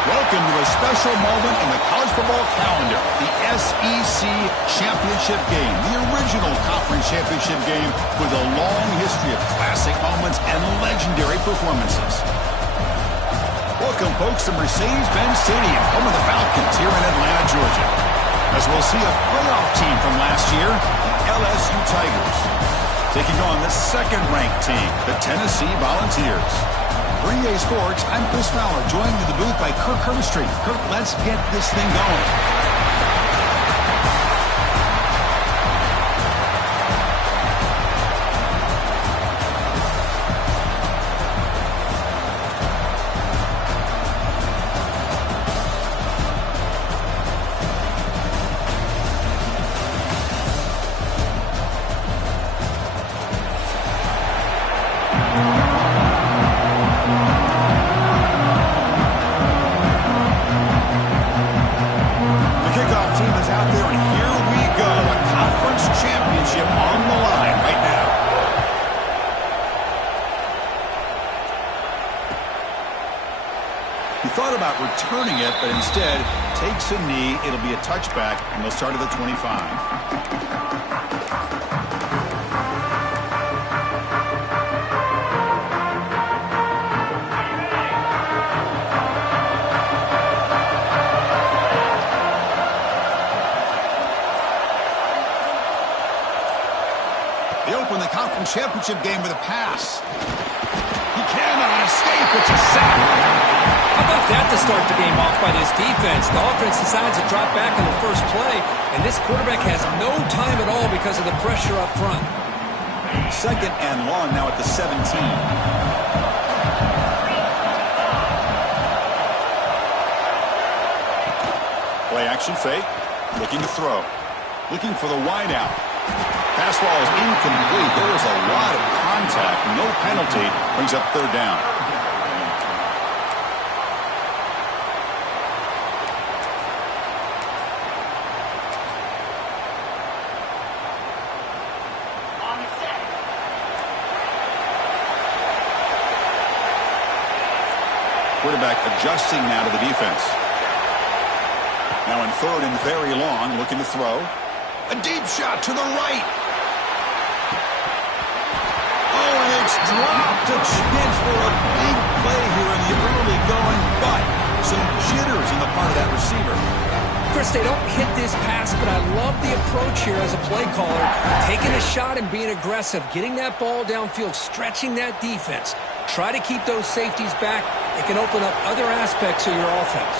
Welcome to a special moment in the college football calendar, the SEC Championship Game, the original conference championship game with a long history of classic moments and legendary performances. Welcome, folks, to Mercedes-Benz Stadium, home of the Falcons here in Atlanta, Georgia, as we'll see a playoff team from last year, the LSU Tigers, taking on the second-ranked team, the Tennessee Volunteers. For EA Sports, I'm Chris Fowler, joined in the booth by Kirk Herbstreit. Kirk, let's get this thing going. Returning it, but instead takes a knee. It'll be a touchback, and they'll start at the 25. They open the conference championship game with a pass. He cannot escape. It's a sack. How about that to start the game off by this defense? The offense decides to drop back on the first play, and this quarterback has no time at all because of the pressure up front. Second and long now at the 17. Play action fake. Looking to throw. Looking for the wide out. Pass ball is incomplete. There was a lot of contact. No penalty. Brings up third down. Quarterback adjusting now to the defense. Now in third and very long, looking to throw. A deep shot to the right. Oh, and it's dropped. A chance for a big play here in the early going, but some jitters on the part of that receiver. Chris, they don't hit this pass, but I love the approach here as a play caller. Taking a shot and being aggressive, getting that ball downfield, stretching that defense. Try to keep those safeties back. It can open up other aspects of your offense.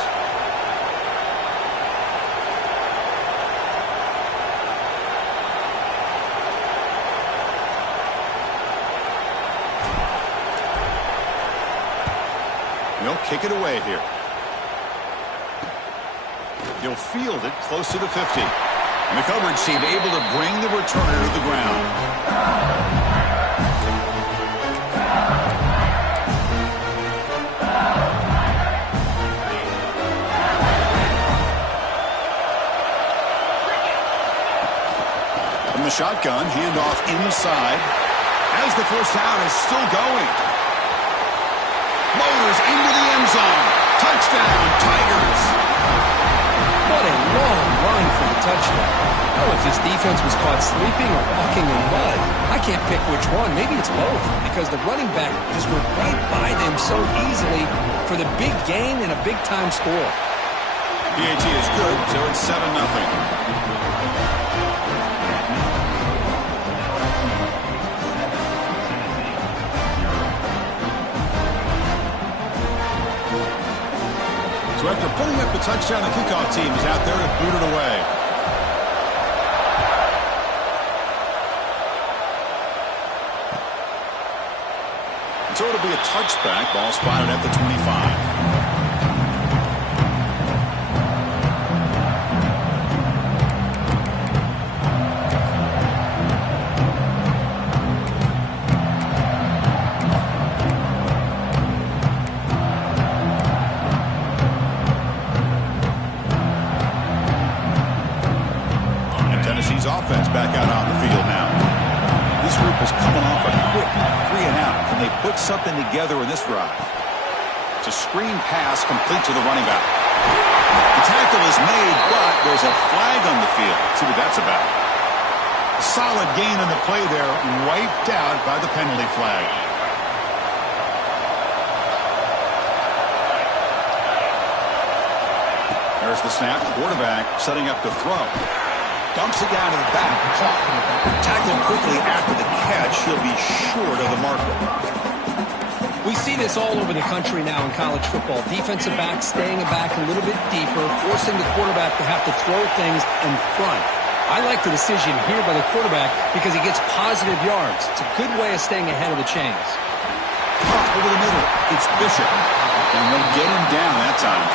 They'll kick it away here. He'll field it close to the 50. And the coverage team able to bring the returner to the ground. From the shotgun, handoff inside. As the first down is still going. Motors into the end zone. Touchdown, Tigers. What a long run for the touchdown. I don't know if this defense was caught sleeping or walking in mud. I can't pick which one. Maybe it's both, because the running back just went right by them so easily for the big gain and a big-time score. PAT is good, so it's 7-0. So after putting up the touchdown, the kickoff team is out there to boot it away. And so it'll be a touchback. Ball spotted at the 25. Offense back out on the field now. This group is coming off a quick 3-and-out. Can they put something together in this drive? It's a screen pass complete to the running back. The tackle is made, but there's a flag on the field. Let's see what that's about. A solid gain on the play there, wiped out by the penalty flag. There's the snap. Quarterback setting up to throw. Dumps it down to the back. Tackled quickly after the catch. He'll be short of the marker. We see this all over the country now in college football. Defensive backs staying back a little bit deeper, forcing the quarterback to have to throw things in front. I like the decision here by the quarterback because he gets positive yards. It's a good way of staying ahead of the chains. Over the middle. It's Bishop. And they'll get him down that time.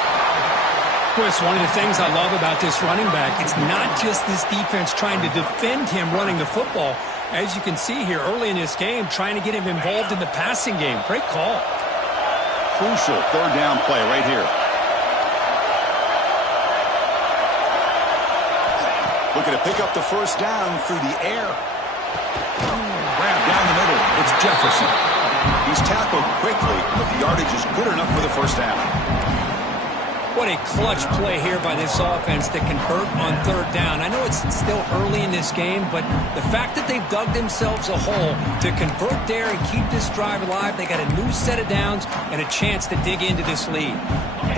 Chris, one of the things I love about this running back, it's not just this defense trying to defend him running the football. As you can see here early in this game, trying to get him involved in the passing game. Great call. Crucial third down play right here. Looking to pick up the first down through the air. Grab down the middle. It's Jefferson. He's tackled quickly, but the yardage is good enough for the first down. What a clutch play here by this offense to convert on third down. I know it's still early in this game, but the fact that they've dug themselves a hole to convert there and keep this drive alive, they got a new set of downs and a chance to dig into this lead.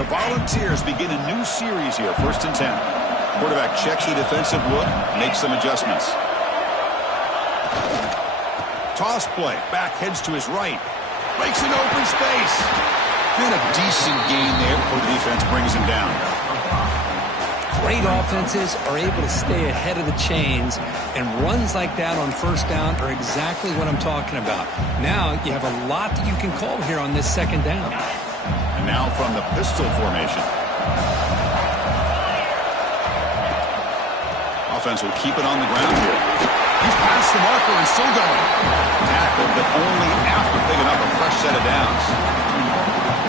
The Volunteers begin a new series here, 1st and 10. Quarterback checks the defensive look, makes some adjustments. Toss play, back heads to his right. Breaks an open space. And a decent gain there before the defense brings him down. Great offenses are able to stay ahead of the chains, and runs like that on first down are exactly what I'm talking about. Now you have a lot that you can call here on this second down. And now from the pistol formation. Offense will keep it on the ground here. He's past the marker and still going. Tackled, but only after picking up a fresh set of downs.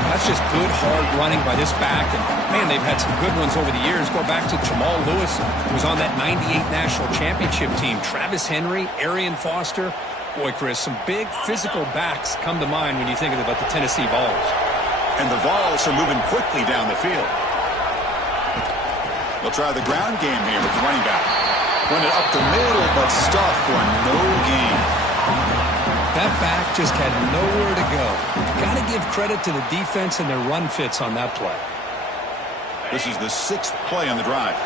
That's just good, hard running by this back. And, man, they've had some good ones over the years. Go back to Jamal Lewis, who was on that 98 National Championship team. Travis Henry, Arian Foster. Boy, Chris, some big physical backs come to mind when you think about the Tennessee Vols. And the Vols are moving quickly down the field. They'll try the ground game here with the running back. Run it up the middle, but stuffed for no gain. That back just had nowhere to go. Got to give credit to the defense and their run fits on that play. This is the 6th play on the drive.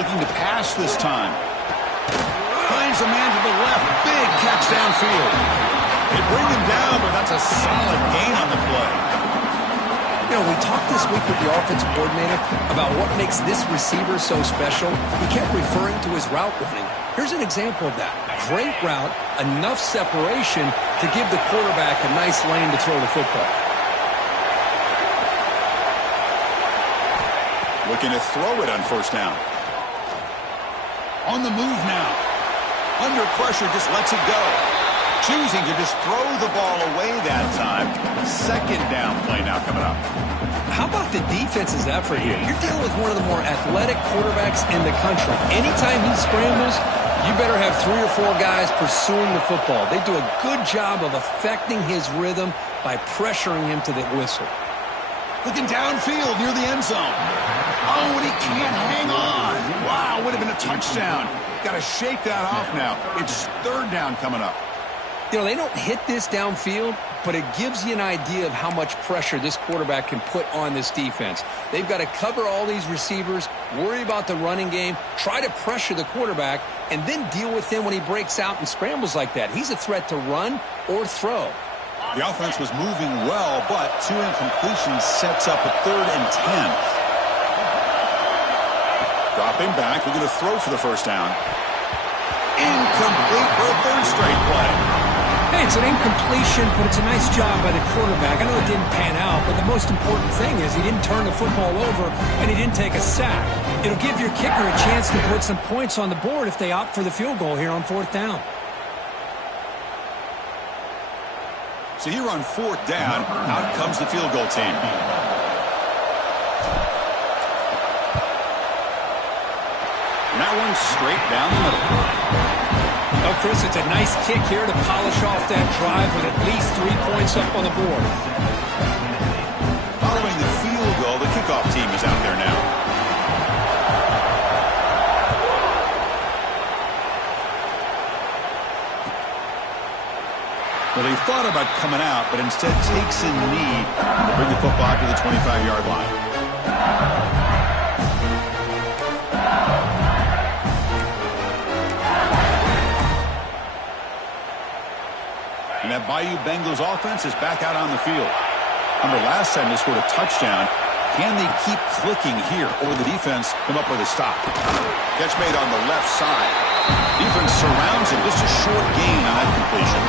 Looking to pass this time. Finds a man to the left. Big catch downfield. They bring him down, but that's a solid gain on the play. You know, we talked this week with the offensive coordinator about what makes this receiver so special. He kept referring to his route running. Here's an example of that. Great route, enough separation to give the quarterback a nice lane to throw the football. Looking to throw it on first down. On the move now. Under pressure, just lets it go. Choosing to just throw the ball away that time. Second down play now coming up. How about the defense's effort here? You're dealing with one of the more athletic quarterbacks in the country. Anytime he scrambles, you better have 3 or 4 guys pursuing the football. They do a good job of affecting his rhythm by pressuring him to the whistle. Looking downfield near the end zone. Oh, and he can't hang on. Wow, would have been a touchdown. Got to shake that off now. It's third down coming up. You know, they don't hit this downfield, but it gives you an idea of how much pressure this quarterback can put on this defense. They've got to cover all these receivers, worry about the running game, try to pressure the quarterback, and then deal with him when he breaks out and scrambles like that. He's a threat to run or throw. The offense was moving well, but 2 incompletions sets up a 3rd and 10. Dropping back, we're going to throw for the first down. Incomplete for a 3rd straight play. Hey, it's an incompletion, but it's a nice job by the quarterback. I know it didn't pan out, but the most important thing is he didn't turn the football over and he didn't take a sack. It'll give your kicker a chance to put some points on the board if they opt for the field goal here on 4th down. So here on 4th down, out comes the field goal team. that one's straight down the middle. Oh, Chris, it's a nice kick here to polish off that drive with at least 3 points up on the board. Following the field goal, the kickoff team is out there now. Well, he thought about coming out, but instead takes a knee to bring the football to the 25-yard line. And that Bayou Bengals offense is back out on the field. Remember, last time they scored a touchdown. Can they keep clicking here, or will the defense come up with a stop? Catch made on the left side. Defense surrounds him. Just a short gain on that completion.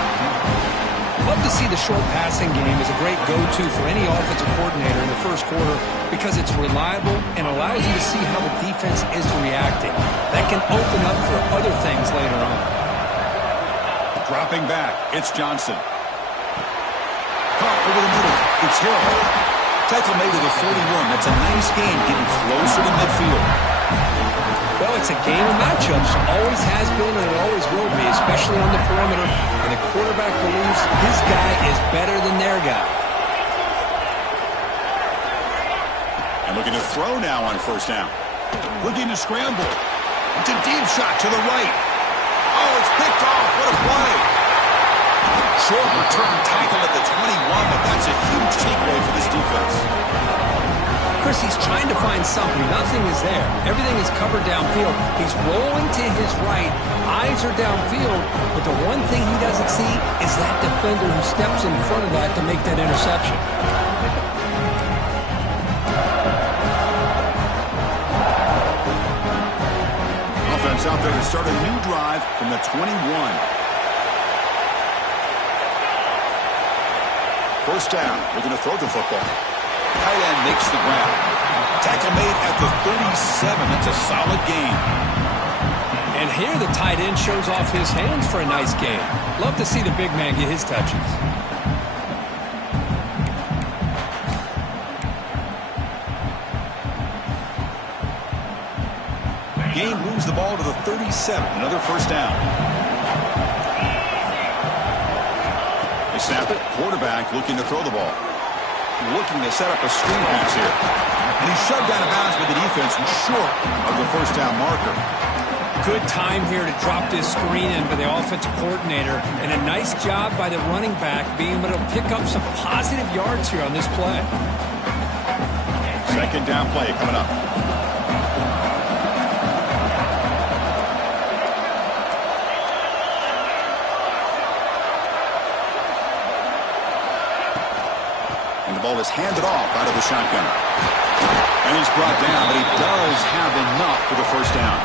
Love to see the short passing game as a great go-to for any offensive coordinator in the first quarter because it's reliable and allows you to see how the defense is reacting. That can open up for other things later on. Dropping back, it's Johnson. Caught over the middle, it's Hill. Tackle made to the 41. That's a nice gain, getting closer to midfield. Well, it's a game of matchups. Always has been and it always will be, especially on the perimeter. And the quarterback believes his guy is better than their guy. And looking to throw now on first down. Looking to scramble. It's a deep shot to the right. Oh, it's picked off. What a play. Short return tackle at the 21, but that's a huge takeaway for this defense. Chris, he's trying to find something. Nothing is there. Everything is covered downfield. He's rolling to his right. Eyes are downfield. But the one thing he doesn't see is that defender who steps in front of that to make that interception. Offense out there to start a new drive from the 21. First down. We're going to throw the football. Tight end makes the grab. Tackle made at the 37. That's a solid gain. And here the tight end shows off his hands for a nice gain. Love to see the big man get his touches. Gain moves the ball to the 37. Another first down. They snap it. Quarterback looking to throw the ball. Looking to set up a screen pass here. And he's shoved out of bounds by the defense and short of the first down marker. Good time here to drop this screen in for the offensive coordinator. And a nice job by the running back being able to pick up some positive yards here on this play. Second down play coming up. Ball is handed off out of the shotgun. And he's brought down, but he does have enough for the first down.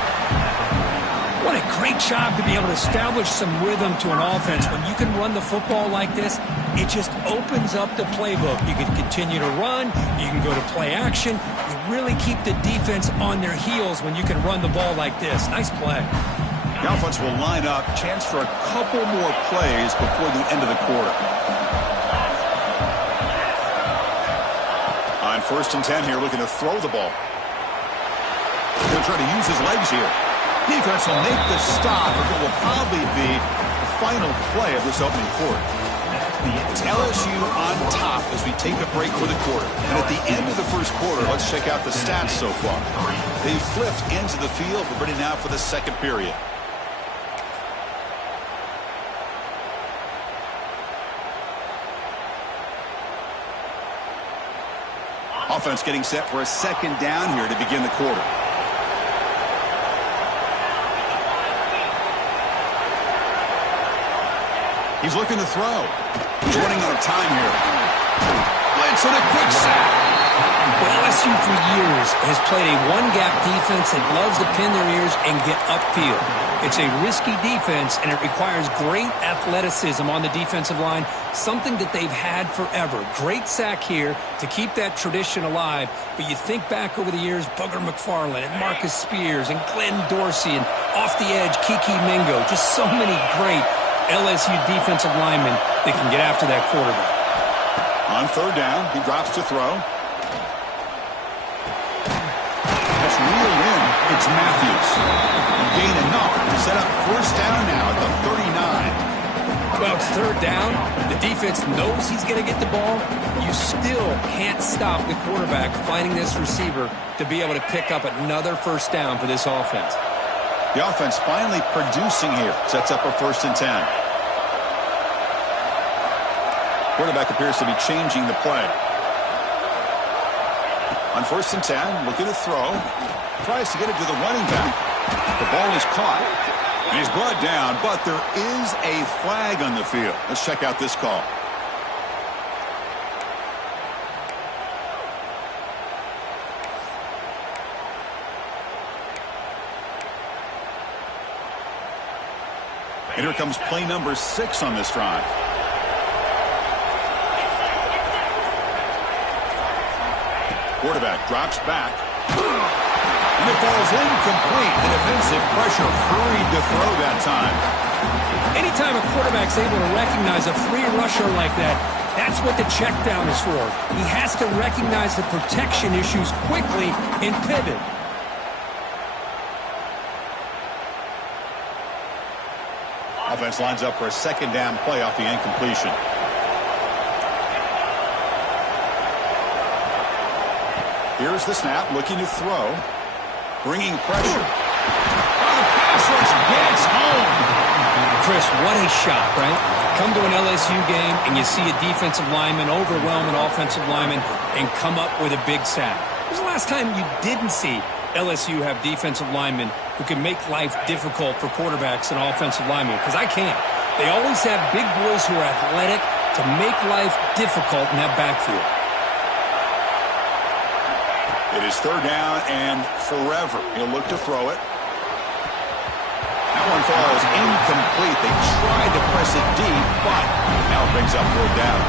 What a great job to be able to establish some rhythm to an offense. When you can run the football like this, it just opens up the playbook. You can continue to run. You can go to play action. You really keep the defense on their heels when you can run the ball like this. Nice play. The offense will line up. Chance for a couple more plays before the end of the quarter. On first and 10 here, looking to throw the ball. He's going to try to use his legs here. Defense will make the stop, but it will probably be the final play of this opening quarter. It's LSU on top as we take a break for the quarter. And at the end of the first quarter, let's check out the stats so far. They've flipped into the field. We're ready now for the second period. Offense getting set for a second down here to begin the quarter. He's looking to throw. He's running out of time here. Blitz and a quick sack. Well, LSU for years has played a one-gap defense that loves to pin their ears and get upfield. It's a risky defense, and it requires great athleticism on the defensive line, something that they've had forever. Great sack here to keep that tradition alive, but you think back over the years, Booger McFarland and Marcus Spears and Glenn Dorsey and off the edge, Kiki Mingo, just so many great LSU defensive linemen that can get after that quarterback. On third down, he drops to throw. That's reeled in. It It's Matthews. Gain enough to set up first down now at the 39. Well, it's third down. The defense knows he's going to get the ball. You still can't stop the quarterback finding this receiver to be able to pick up another first down for this offense. The offense finally producing here. Sets up a 1st and 10. Quarterback appears to be changing the play. On 1st and 10, looking to throw. Tries to get it to the running back. The ball is caught. And he's brought down, but there is a flag on the field. Let's check out this call. And here comes play number 6 on this drive. Quarterback drops back. And it falls incomplete. The defensive pressure hurried to throw that time. Anytime a quarterback's able to recognize a free rusher like that, that's what the check down is for. He has to recognize the protection issues quickly and pivot. Offense lines up for a 2nd down play off the incompletion. Here's the snap, looking to throw. Bringing pressure. Oh, the pass rush gets home. Chris, what a shot, right? Come to an LSU game and you see a defensive lineman overwhelm an offensive lineman and come up with a big sack. When was the last time you didn't see LSU have defensive linemen who can make life difficult for quarterbacks and offensive linemen? Because I can't. They always have big boys who are athletic to make life difficult in that backfield. It is 3rd down and forever. He'll look to throw it. That one falls incomplete. They tried to press it deep, but now it brings up 4th down.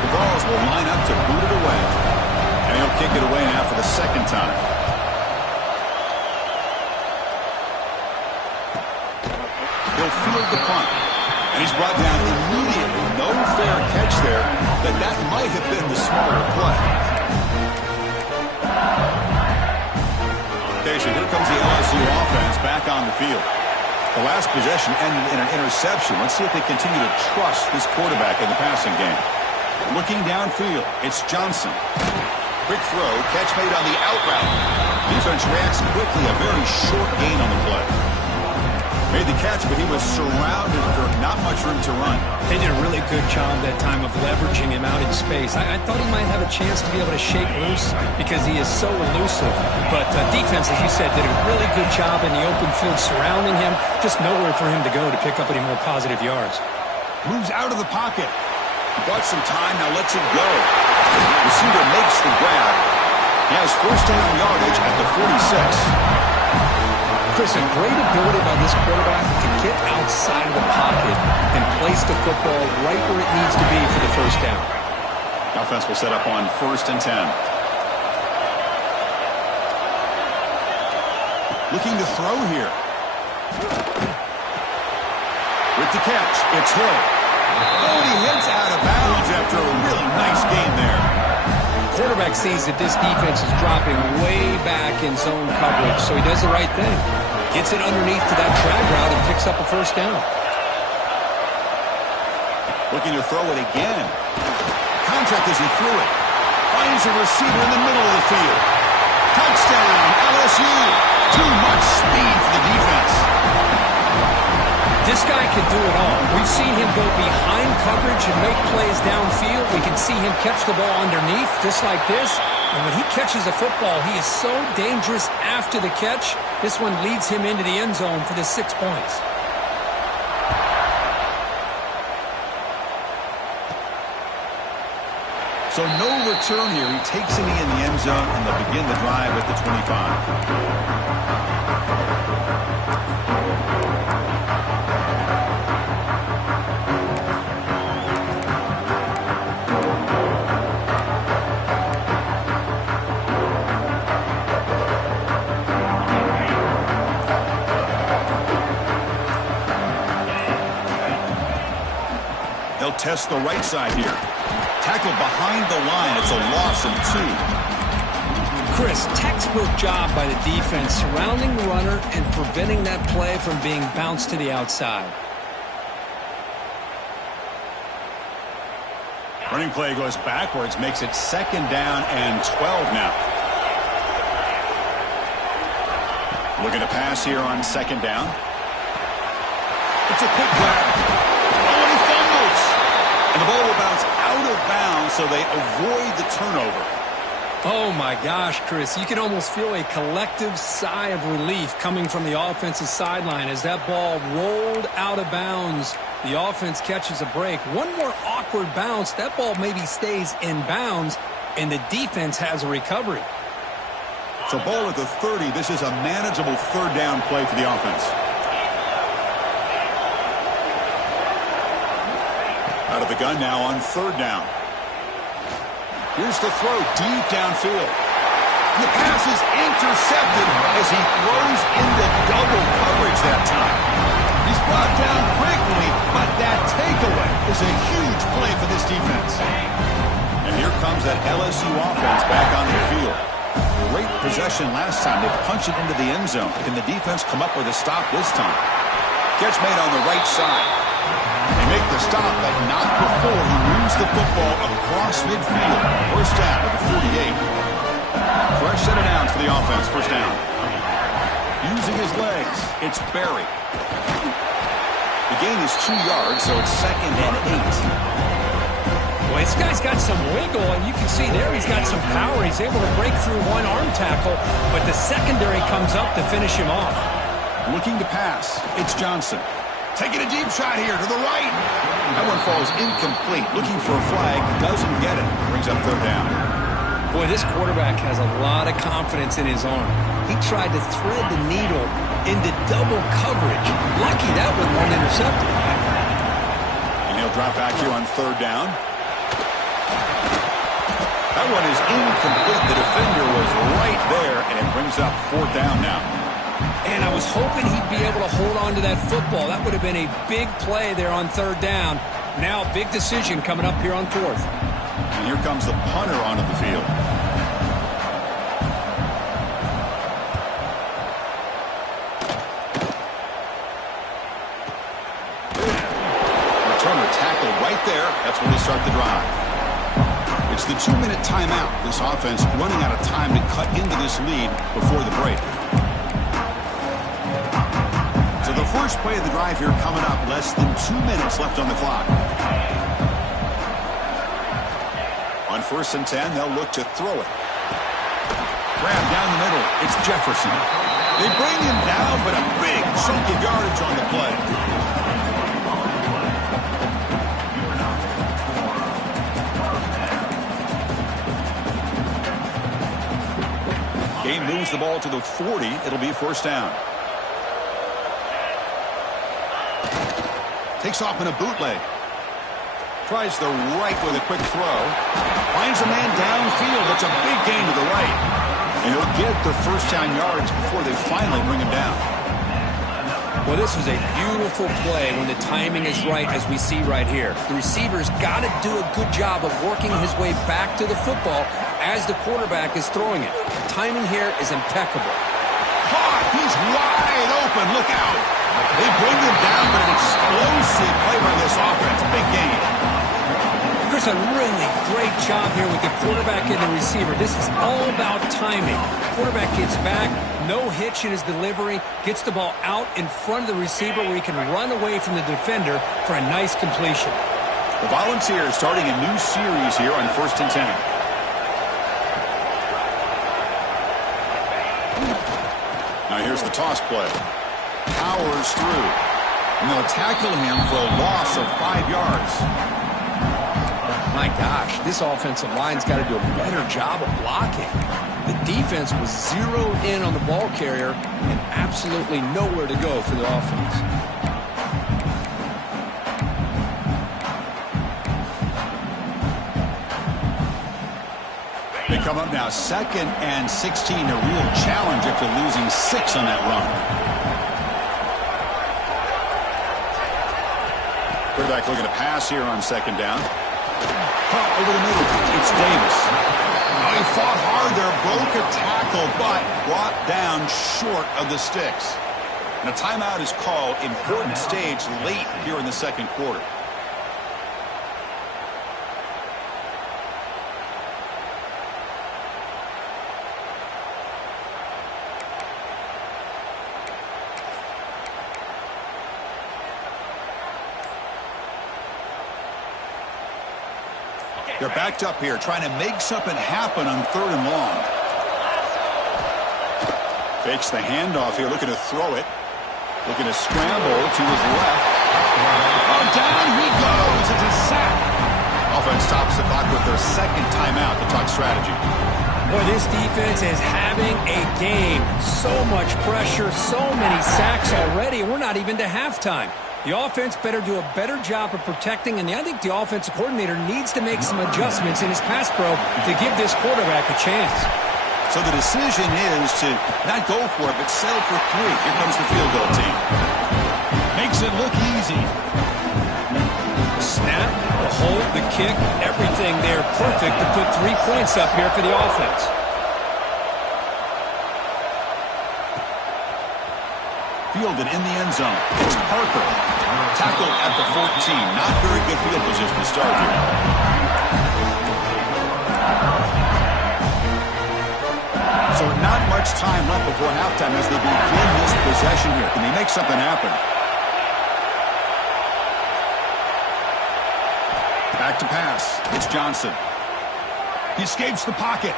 The Vols will line up to boot it away. And he'll kick it away now for the 2nd time. He'll field the punt. And he's brought down immediately. No fair catch there. That might have been the smarter play. Okay, so here comes the LSU offense back on the field. The last possession ended in an interception. Let's see if they continue to trust this quarterback in the passing game. Looking downfield, it's Johnson. Quick throw, catch made on the out route. Defense reacts quickly, a very short gain on the play. Made the catch, but he was surrounded for not much room to run. They did a really good job that time of leveraging him out in space. I thought he might have a chance to be able to shake loose because he is so elusive. But defense, as you said, did a really good job in the open field surrounding him. Just nowhere for him to go to pick up any more positive yards. Moves out of the pocket. He bought some time, now lets it go. Receiver makes the grab. He has 1st down yardage at the 46. Chris, a great ability by this quarterback to get outside of the pocket and place the football right where it needs to be for the 1st down. Offense will set up on 1st and 10. Looking to throw here. With the catch, it's Hill. Oh, and he hits out of bounds after a really nice game there. Quarterback sees that this defense is dropping way back in zone coverage, so he does the right thing. Gets it underneath to that drag route and picks up a 1st down. Looking to throw it again. Contact as he threw it. Finds a receiver in the middle of the field. Touchdown, LSU. Too much speed for the defense. This guy can do it all. We've seen him go behind coverage and make plays downfield. We can see him catch the ball underneath, just like this. And when he catches a football, he is so dangerous after the catch. This one leads him into the end zone for the 6 points. So no return here. He takes it in the end zone, and they'll begin the drive at the 25. Test the right side here. Tackled behind the line. It's a loss of 2. Chris, textbook job by the defense surrounding the runner and preventing that play from being bounced to the outside. Running play goes backwards, makes it 2nd down and 12 now. Looking to pass here on 2nd down. It's a quick grab. Oh, and he fumbles. And the ball will bounce out of bounds, so they avoid the turnover. Oh, my gosh, Chris. You can almost feel a collective sigh of relief coming from the offensive sideline as that ball rolled out of bounds. The offense catches a break. One more awkward bounce. That ball maybe stays in bounds, and the defense has a recovery. So ball at the 30. This is a manageable 3rd down play for the offense. Out of the gun now on 3rd down. Here's the throw deep downfield. The pass is intercepted as he throws into double coverage that time. He's brought down quickly, but that takeaway is a huge play for this defense. And here comes that LSU offense back on the field. Great possession last time. They punch it into the end zone. Can the defense come up with a stop this time? Catch made on the right side. They make the stop, but not before he moves the football across midfield. 1st down at the 48. Fresh set of downs for the offense. 1st down. Using his legs, it's Berry. The gain is 2 yards, so it's 2nd and 8. Well, this guy's got some wiggle, and you can see there he's got some power. He's able to break through one arm tackle, but the secondary comes up to finish him off. Looking to pass, it's Johnson. Taking a deep shot here to the right. That one falls incomplete. Looking for a flag, doesn't get it. Brings up 3rd down. Boy, this quarterback has a lot of confidence in his arm. He tried to thread the needle into double coverage. Lucky that one wasn't intercepted. And he'll drop back here on 3rd down. That one is incomplete. The defender was right there, and it brings up 4th down now. And I was hoping he'd be able to hold on to that football. That would have been a big play there on 3rd down. Now, big decision coming up here on 4th. And here comes the punter onto the field. Returner tackled right there. That's when they start the drive. It's the 2-minute timeout. This offense running out of time to cut into this lead before the break. So the first play of the drive here coming up. Less than 2 minutes left on the clock. On 1st and 10, they'll look to throw it. Grab down the middle. It's Jefferson. They bring him down, but a big chunk of yardage on the play. Game moves the ball to the 40. It'll be 1st down. Takes off in a bootleg. Tries the right with a quick throw. Finds a man downfield. That's a big gain to the right. And he'll get the 1st down yards before they finally bring him down. Well, this was a beautiful play when the timing is right, as we see right here. The receiver's got to do a good job of working his way back to the football as the quarterback is throwing it. The timing here is impeccable. Caught! He's wide open. Look out! They bring him down, but an explosive play by this offense. Big gain. Chris, a really great job here with the quarterback and the receiver. This is all about timing. Quarterback gets back, no hitch in his delivery, gets the ball out in front of the receiver where he can run away from the defender for a nice completion. The Volunteers starting a new series here on 1st and 10. Now here's the toss play. Powers through. And they'll tackle him for a loss of 5 yards. My gosh, this offensive line's got to do a better job of blocking. The defense was zeroed in on the ball carrier and absolutely nowhere to go for the offense. They come up now 2nd and 16, a real challenge after losing 6 on that run. Quarterback looking to pass here on 2nd down. Caught over the middle. It's Davis. Oh, he fought hard there, broke a tackle, but brought down short of the sticks. And a timeout is called. Important stage late here in the second quarter. They're backed up here, trying to make something happen on 3rd and long. Fakes the handoff here, looking to throw it. Looking to scramble to his left. Oh, down he goes. It's a sack. Offense stops the clock with their second timeout to talk strategy. Boy, this defense is having a game. So much pressure, so many sacks already. We're not even to halftime. The offense better do a better job of protecting, and I think the offensive coordinator needs to make some adjustments in his pass pro to give this quarterback a chance. So the decision is to not go for it, but settle for 3. Here comes the field goal team. Makes it look easy. Snap, the hold, the kick, everything there perfect to put 3 points up here for the offense. Fielded in the end zone. It's Parker. Tackled at the 14. Not very good field position to start here. So not much time left before halftime as they begin this possession here. Can they make something happen? Back to pass. It's Johnson. He escapes the pocket.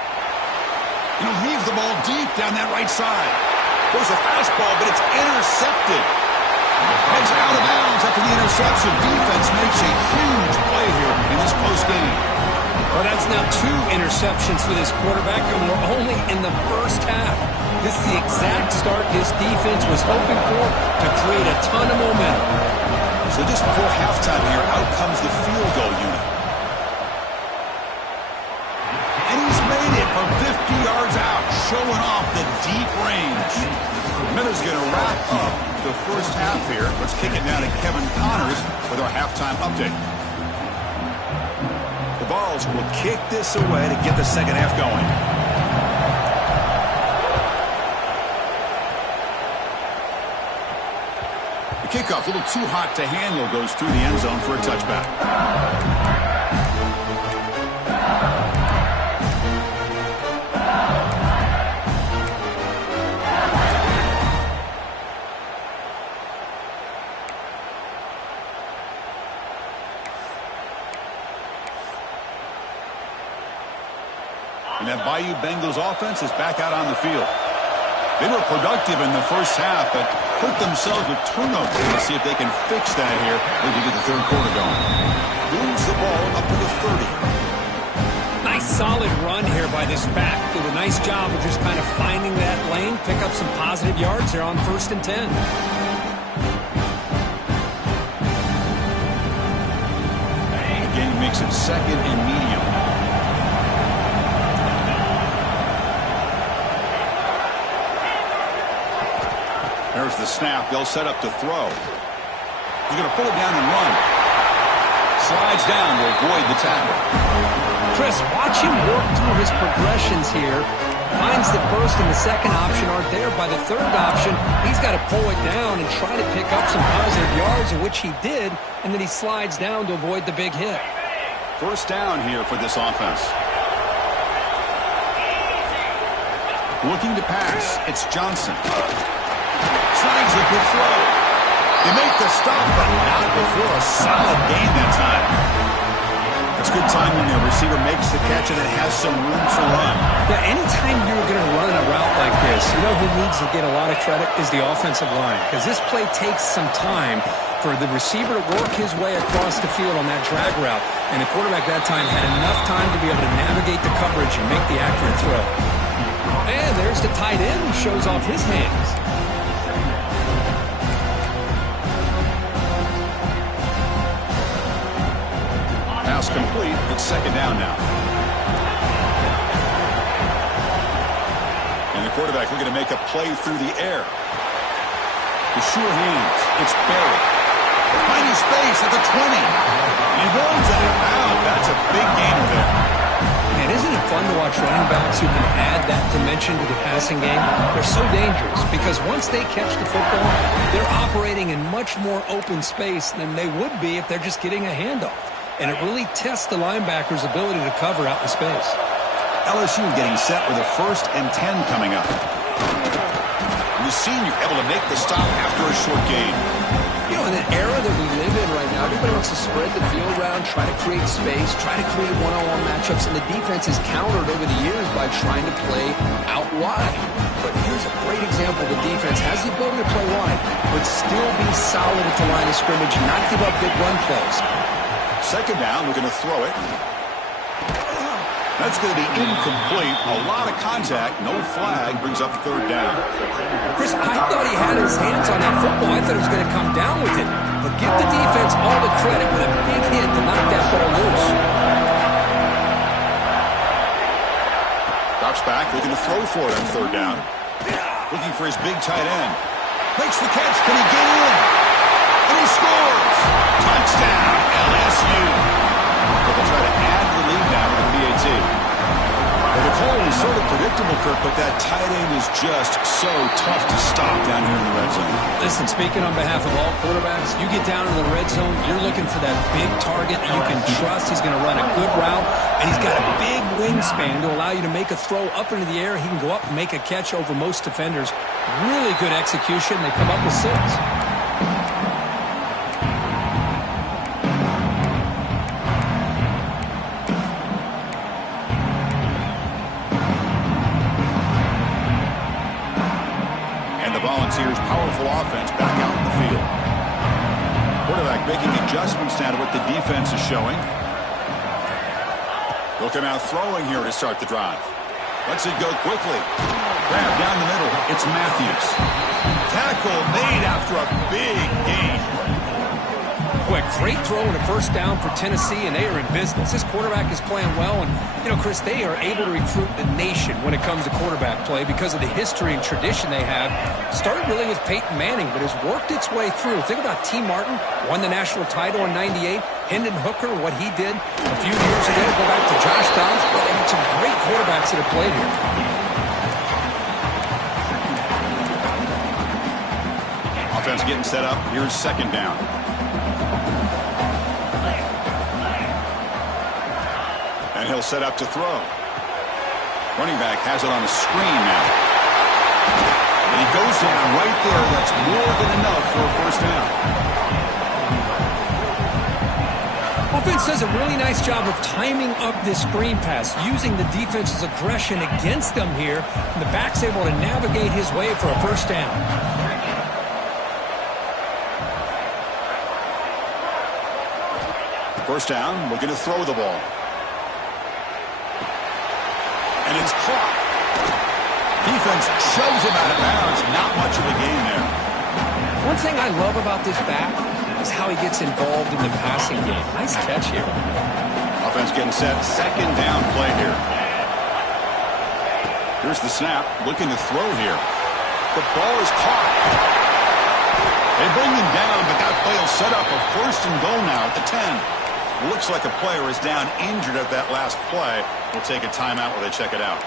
And he'll leave the ball deep down that right side. There's a fastball, but it's intercepted. Heads out of bounds after the interception. Defense makes a huge play here in this postgame. Well, that's now 2 interceptions for this quarterback, and we're only in the first half. This is the exact start this defense was hoping for to create a ton of momentum. So just before halftime here, out comes the field goal unit. And he's made it from 50 yards out, showing off the deep range. Miller's going to wrap up the first half here. Let's kick it down to Kevin Connors with our halftime update. The Vols will kick this away to get the second half going. The kickoff, a little too hot to handle, goes through the end zone for a touchback. And that Bayou Bengals offense is back out on the field. They were productive in the first half, but hurt themselves with turnovers. Let's see if they can fix that here as we get the third quarter going. Moves the ball up to the 30. Nice solid run here by this back. Did a nice job of just kind of finding that lane, pick up some positive yards there on 1st and 10. The game makes it 2nd and medium. There's the snap. They'll set up to throw. He's going to pull it down and run. Slides down to avoid the tackle. Chris, watch him work through his progressions here. Finds the first and the second option aren't there. By the third option, he's got to pull it down and try to pick up some positive yards, of which he did, and then he slides down to avoid the big hit. First down here for this offense. Looking to pass. It's Johnson. Slides a good throw. They make the stop, but not before a solid gain that time. It's good time when the receiver makes the catch and it has some room to run. Yeah, anytime you're going to run a route like this, you know who needs to get a lot of credit is the offensive line, because this play takes some time for the receiver to work his way across the field on that drag route, and the quarterback that time had enough time to be able to navigate the coverage and make the accurate throw. And there's the tight end who shows off his hands. Pass complete. It's 2nd down now. And the quarterback looking to make a play through the air. The sure hands. It's Barry. Finding space at the 20. He rolls it out. That's a big gainer there. Man, isn't it fun to watch running backs who can add that dimension to the passing game. They're so dangerous because once they catch the football, they're operating in much more open space than they would be if they're just getting a handoff. And it really tests the linebacker's ability to cover out in space. LSU getting set with a 1st and 10 coming up. The senior able to make the stop after a short gain. You know, in an era that we live in right now, everybody wants to spread the field around, try to create space, try to create one-on-one matchups, and the defense is countered over the years by trying to play out wide. But here's a great example. The defense has the ability to play wide, but still be solid at the line of scrimmage, not give up big run plays. 2nd down, we're going to throw it. That's going to be incomplete. A lot of contact. No flag. Brings up 3rd down. Chris, I thought he had his hands on that football. I thought he was going to come down with it. But give the defense all the credit with a big hit to knock that ball loose. Drops back. Looking to throw for it on 3rd down. Looking for his big tight end. Makes the catch. Can he get in? And he scores. Touchdown, LSU. They'll try to add the lead now with the PAT. Well, the call was sort of predictable, Kirk, but that tight end is just so tough to stop down here in the red zone. Listen, speaking on behalf of all quarterbacks, you get down in the red zone, you're looking for that big target you can trust. He's going to run a good route, and he's got a big wingspan to allow you to make a throw up into the air. He can go up and make a catch over most defenders. Really good execution. They come up with 6. Volunteers' powerful offense back out in the field. Quarterback making adjustments now to what the defense is showing. They'll come out throwing here to start the drive. Lets it go quickly. Grab down the middle. It's Matthews. Tackle made after a big gain. Quick, great throw and a 1st down for Tennessee, and they are in business. This quarterback is playing well, and, you know, Chris, they are able to recruit the nation when it comes to quarterback play because of the history and tradition they have. Started really with Peyton Manning, but has worked its way through. Think about T. Martin, won the national title in '98. Hendon Hooker, what he did a few years ago. Go back to Josh Dobbs, but some great quarterbacks that have played here. Offense getting set up. Here's 2nd down. And he'll set up to throw. Running back has it on a screen now. And he goes down right there. That's more than enough for a 1st down. Offense does a really nice job of timing up this screen pass, using the defense's aggression against them here. And the back's able to navigate his way for a 1st down. 1st down, looking to throw the ball. And it's caught. Defense shoves him out of bounds. Not much of a gain there. One thing I love about this back is how he gets involved in the passing game. Nice catch here. Offense getting set. 2nd down play here. Here's the snap. Looking to throw here. The ball is caught. They bring him down, but that play will set up a 1st and goal now at the 10. Looks like a player is down injured at that last play. We'll take a timeout while they check it out.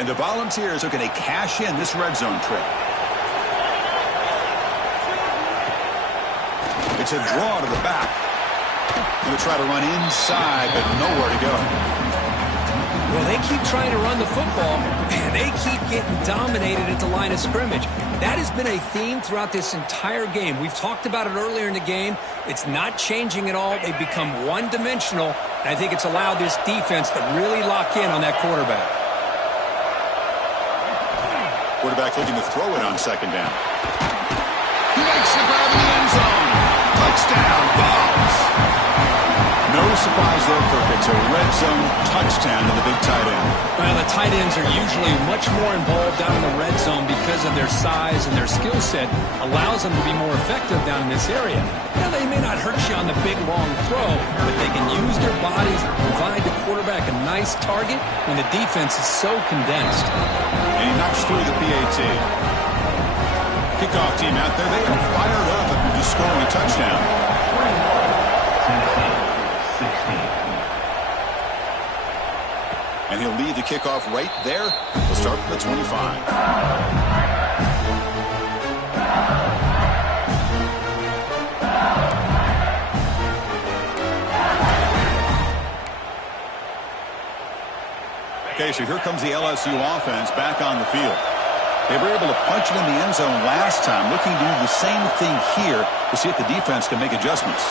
And the Volunteers are going to cash in this red zone trip. It's a draw to the back. Going to try to run inside, but nowhere to go. Well, they keep trying to run the football, and they keep getting dominated at the line of scrimmage. That has been a theme throughout this entire game. We've talked about it earlier in the game. It's not changing at all. They've become one-dimensional, and I think it's allowed this defense to really lock in on that quarterback. Quarterback looking to throw it on 2nd down. He makes the grab in the end zone. Touchdown, Vols. No surprise there, Kirk. It's a red zone touchdown to the big tight end. Well, the tight ends are usually much more involved down in the red zone because of their size and their skill set allows them to be more effective down in this area. Now, they may not hurt you on the big, long throw, but they can use their bodies provide the quarterback a nice target when the defense is so condensed. And he knocks through the PAT. Kickoff team out there. They are fired up after just scoring a touchdown. 16. And he'll lead the kickoff right there. We'll start from the 25. Okay, so here comes the LSU offense back on the field. They were able to punch it in the end zone last time, looking to do the same thing here to see if the defense can make adjustments.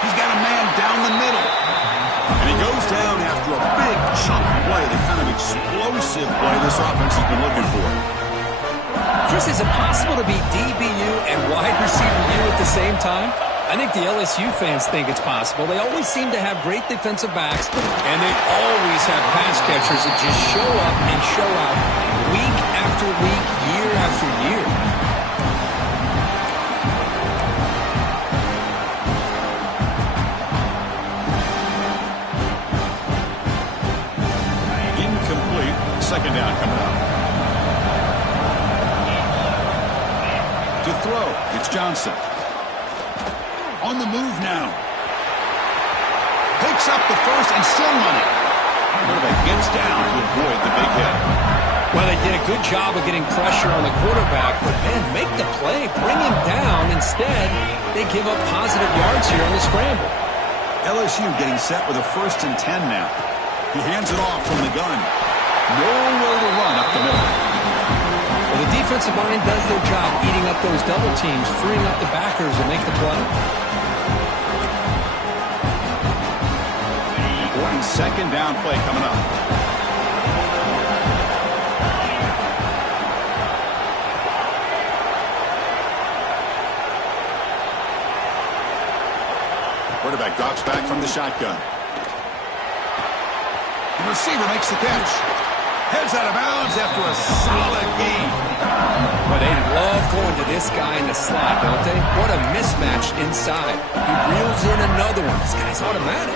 He's got a man down the middle. And he goes down after a big chunk play, the kind of explosive play this offense has been looking for. Chris, is it possible to be DBU and wide receiver U at the same time? I think the LSU fans think it's possible. They always seem to have great defensive backs, and they always have pass catchers that just show up and show out week after week, year after year. Incomplete. Second down coming up. To throw, it's Johnson. On the move now. Picks up the first and still money. Quarterback gets down to avoid the big hit. Well, they did a good job of getting pressure on the quarterback, but man, make the play, bring him down. Instead, they give up positive yards here on the scramble. LSU getting set with a 1st and 10 now. He hands it off from the gun. Nowhere to run up the middle. Well, the defensive line does their job eating up those double teams, freeing up the backers to make the play. Second down play coming up. Quarterback drops back from the shotgun. The receiver makes the catch. Heads out of bounds after a solid gain. But they love going to this guy in the slot, don't they? What a mismatch inside. He reels in another one. This guy's automatic.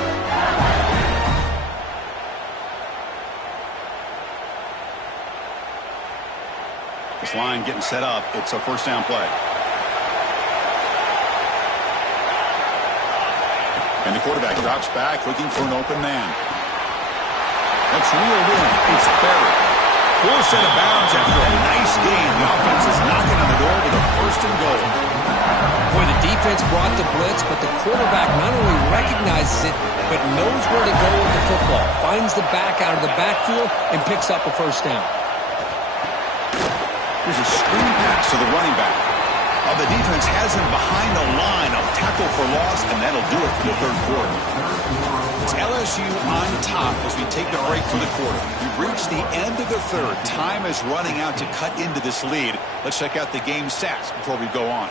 This line getting set up. It's a 1st down play. And the quarterback drops back looking for an open man. That's reeled in. It's buried. Forced out of bounds after a nice gain. The offense is knocking on the door with a 1st and goal. Boy, the defense brought the blitz, but the quarterback not only recognizes it, but knows where to go with the football. Finds the back out of the backfield and picks up a 1st down. Here's a screen pass to the running back. The defense has him behind the line of tackle for loss, and that'll do it for the 3rd quarter. It's LSU on top as we take the break for the quarter. We've reached the end of the 3rd. Time is running out to cut into this lead. Let's check out the game stats before we go on.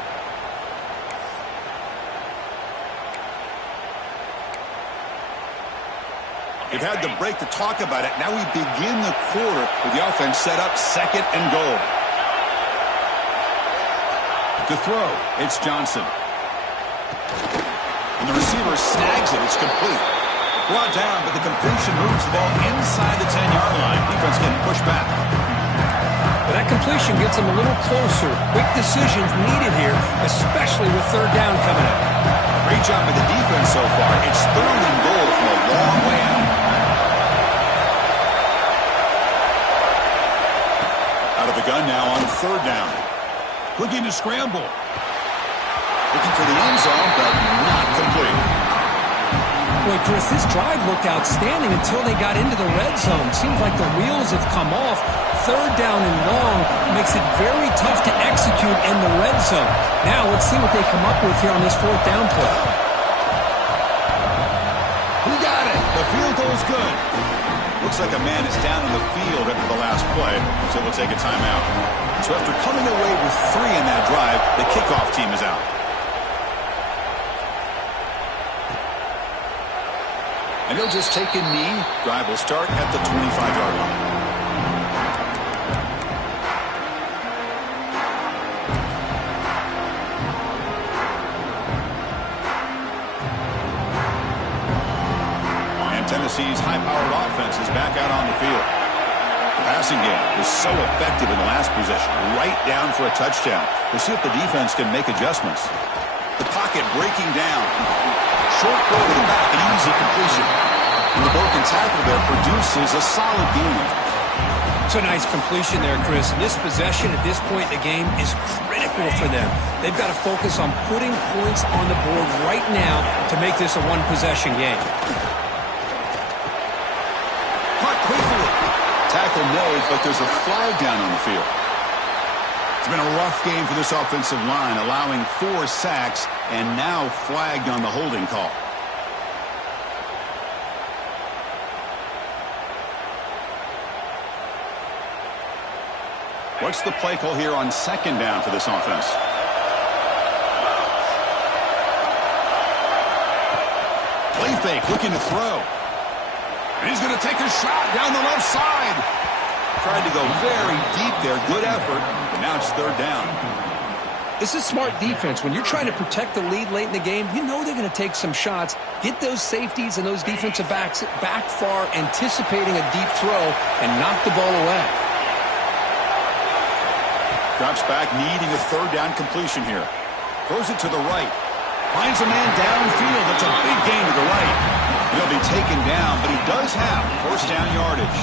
We've had the break to talk about it. Now we begin the quarter with the offense set up 2nd and goal. To throw, it's Johnson. And the receiver snags it. It's complete. Brought down, but the completion moves the ball inside the 10-yard line. Defense getting pushed back. But that completion gets them a little closer. Quick decisions needed here, especially with 3rd down coming up. Great job by the defense so far. It's 3rd and goal from a long way out. Out of the gun now on 3rd down. Looking to scramble. Looking for the end zone, but not complete. Boy, Chris, this drive looked outstanding until they got into the red zone. Seems like the wheels have come off. 3rd down and long makes it very tough to execute in the red zone. Now let's see what they come up with here on this 4th down play. He got it. The field goal's good. Looks like a man is down in the field after the last play, so we'll take a timeout. So after coming away with 3 in that drive, the kickoff team is out. And he'll just take a knee. Drive will start at the 25-yard line. Tennessee's high-powered offense is back out on the field. The passing game was so effective in the last possession, right down for a touchdown. We'll see if the defense can make adjustments. The pocket breaking down. Short throw to the back, an easy completion. And the broken tackle there produces a solid gain. It's a nice completion there, Chris. This possession at this point in the game is critical for them. They've got to focus on putting points on the board right now to make this a one-possession game. Caught quickly. Tackle made, but there's a flag down on the field. It's been a rough game for this offensive line, allowing 4 sacks and now flagged on the holding call. What's the play call here on second down for this offense? Play fake, looking to throw. And he's going to take a shot down the left side. Tried to go very deep there. Good effort, but now it's third down. This is smart defense. When you're trying to protect the lead late in the game, you know they're going to take some shots. Get those safeties and those defensive backs back far, anticipating a deep throw, and knock the ball away. Drops back, needing a third down completion here. Throws it to the right. Finds a man downfield. That's a big gain to the right. He'll be taken down, but he does have first down yardage.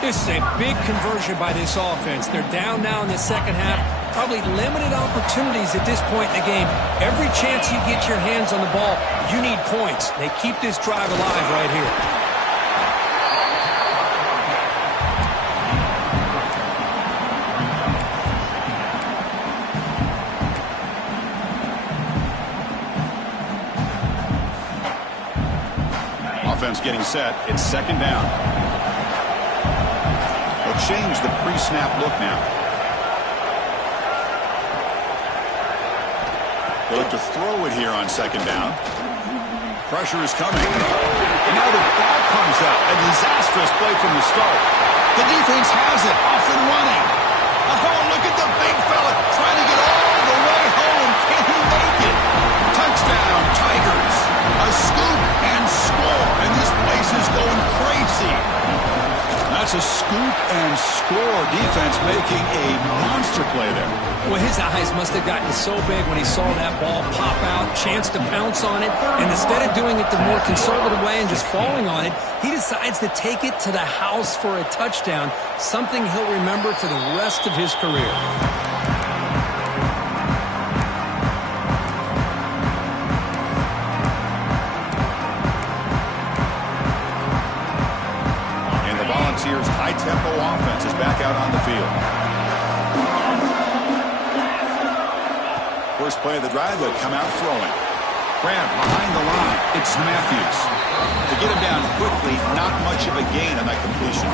This is a big conversion by this offense. They're down now in the second half. Probably limited opportunities at this point in the game. Every chance you get your hands on the ball, you need points. They keep this drive alive right here. Offense getting set. It's second down. They'll change the pre-snap look now. They'll look to throw it here on second down. Pressure is coming. And now the ball comes out. A disastrous play from the start. The defense has it. Off and running. Oh, look at the big fella trying to get all the way home. Can he make it? Touchdown, Tigers. A scoop and score. And this place is going crazy. That's a scoop and score. Defense making a monster play there. Well, his eyes must have gotten so big when he saw that ball pop out, chance to pounce on it, and instead of doing it the more conservative way and just falling on it, he decides to take it to the house for a touchdown, something he'll remember for the rest of his career. Volunteers' high-tempo offense is back out on the field. First play of the drive, they'll come out throwing. Grant behind the line. It's Matthews. To get him down quickly, not much of a gain on that completion.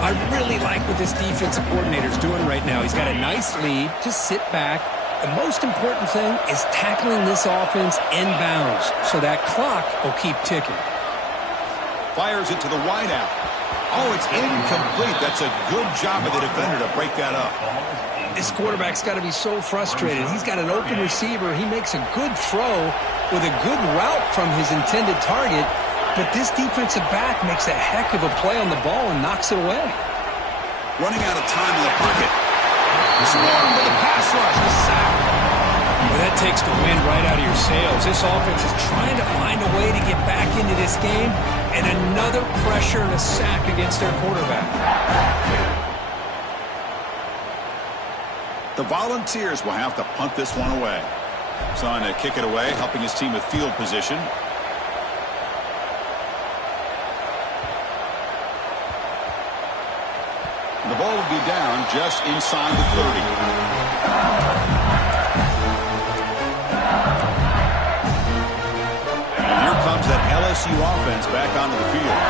I really like what this defensive coordinator is doing right now. He's got a nice lead to sit back. The most important thing is tackling this offense inbounds so that clock will keep ticking. Fires it to the wideout. Oh, it's incomplete. That's a good job of the defender to break that up. This quarterback's got to be so frustrated. He's got an open receiver. He makes a good throw with a good route from his intended target, but this defensive back makes a heck of a play on the ball and knocks it away. Running out of time in the pocket. Swarmed with a pass rush. A sack. Well, that takes the wind right out of your sails. This offense is trying to find a way to get back into this game, and another pressure and a sack against their quarterback. The Volunteers will have to punt this one away. Son to kick it away, helping his team with field position. The ball will be down just inside the 30. Here comes that LSU offense back onto the field.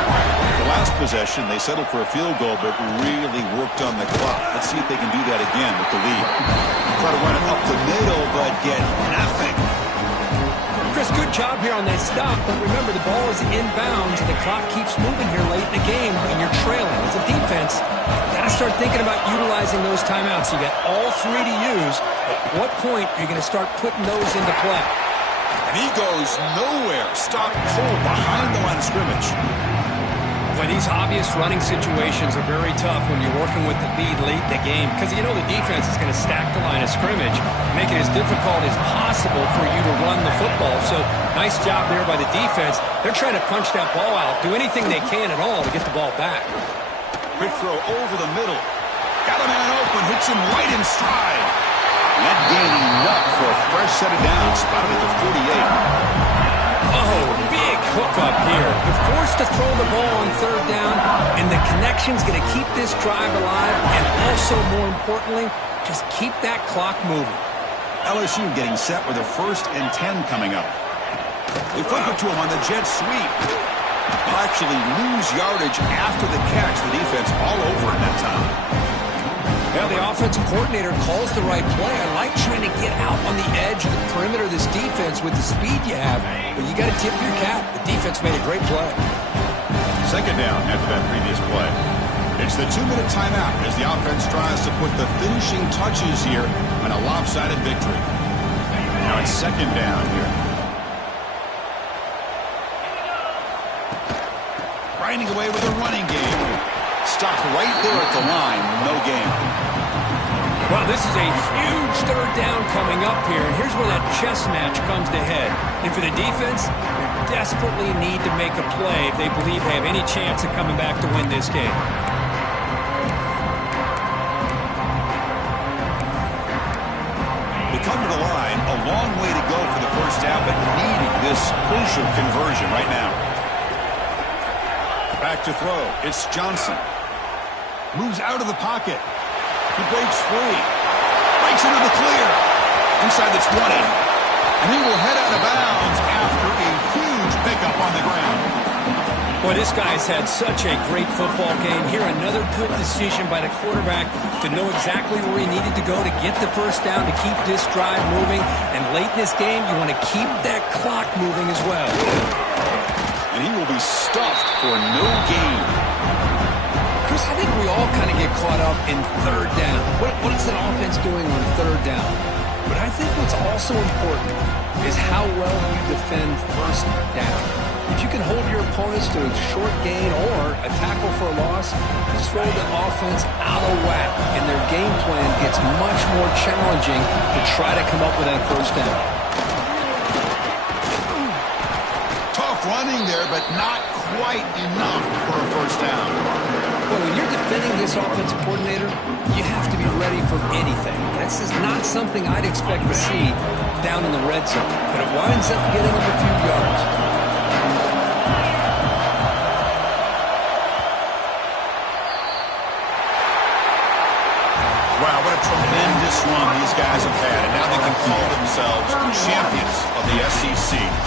The last possession, they settled for a field goal, but really worked on the clock. Let's see if they can do that again with the lead. Try to run it up the middle, but get nothing. Chris, good job here on that stop, but remember, the ball is inbounds, and the clock keeps moving here late in the game, and you're trailing. As a defense, you've got to start thinking about utilizing those timeouts. You got all three to use. At what point are you going to start putting those into play? And he goes nowhere. Stop cold behind the line of scrimmage. Well, these obvious running situations are very tough when you're working with the lead late in the game because you know the defense is going to stack the line of scrimmage, make it as difficult as possible for you to run the football. So nice job there by the defense. They're trying to punch that ball out, do anything they can at all to get the ball back. Quick throw over the middle. Got a man open, hits him right in stride. Net gaining enough for a fresh set of downs, spotted at the 48. Oh, big hookup here. They're forced to throw the ball on third down, and the connection's going to keep this drive alive, and also, more importantly, just keep that clock moving. LSU getting set with a 1st and 10 coming up. They flip it to him on the jet sweep. They'll actually lose yardage after the catch. The defense all over it that time. Yeah, the offensive coordinator calls the right play. I like trying to get out on the edge of the perimeter of this defense with the speed you have, but you got to tip your cap. The defense made a great play. 2nd down after that previous play. It's the 2-minute timeout as the offense tries to put the finishing touches here on a lopsided victory. Now it's 2nd down here. Grinding away with a running game. Stopped right there at the line. No gain. Well, this is a huge 3rd down coming up here, and here's where that chess match comes to head. And for the defense, they desperately need to make a play if they believe they have any chance of coming back to win this game. They come to the line, a long way to go for the 1st down, but needing this crucial conversion right now. Back to throw. It's Johnson. Moves out of the pocket. He breaks free. Breaks into the clear. Inside the 20. And he will head out of bounds after a huge pickup on the ground. Boy, this guy's had such a great football game. Here, another good decision by the quarterback to know exactly where he needed to go to get the 1st down, to keep this drive moving. And late in this game, you want to keep that clock moving as well. And he will be stuffed for no gain. Chris, I think we all kind of get caught up in 3rd down. What is an offense doing on 3rd down? But I think what's also important is how well you defend 1st down. If you can hold your opponents to a short gain or a tackle for a loss, you throw the offense out of whack, and their game plan gets much more challenging to try to come up with that 1st down. Tough running there, but not quite enough for a 1st down. Well, when you're defending this offensive coordinator, you have to be ready for anything. This is not something I'd expect to see down in the red zone, but it winds up getting them a few yards. Wow, what a tremendous run these guys have had, and now they can call themselves champions of the SEC.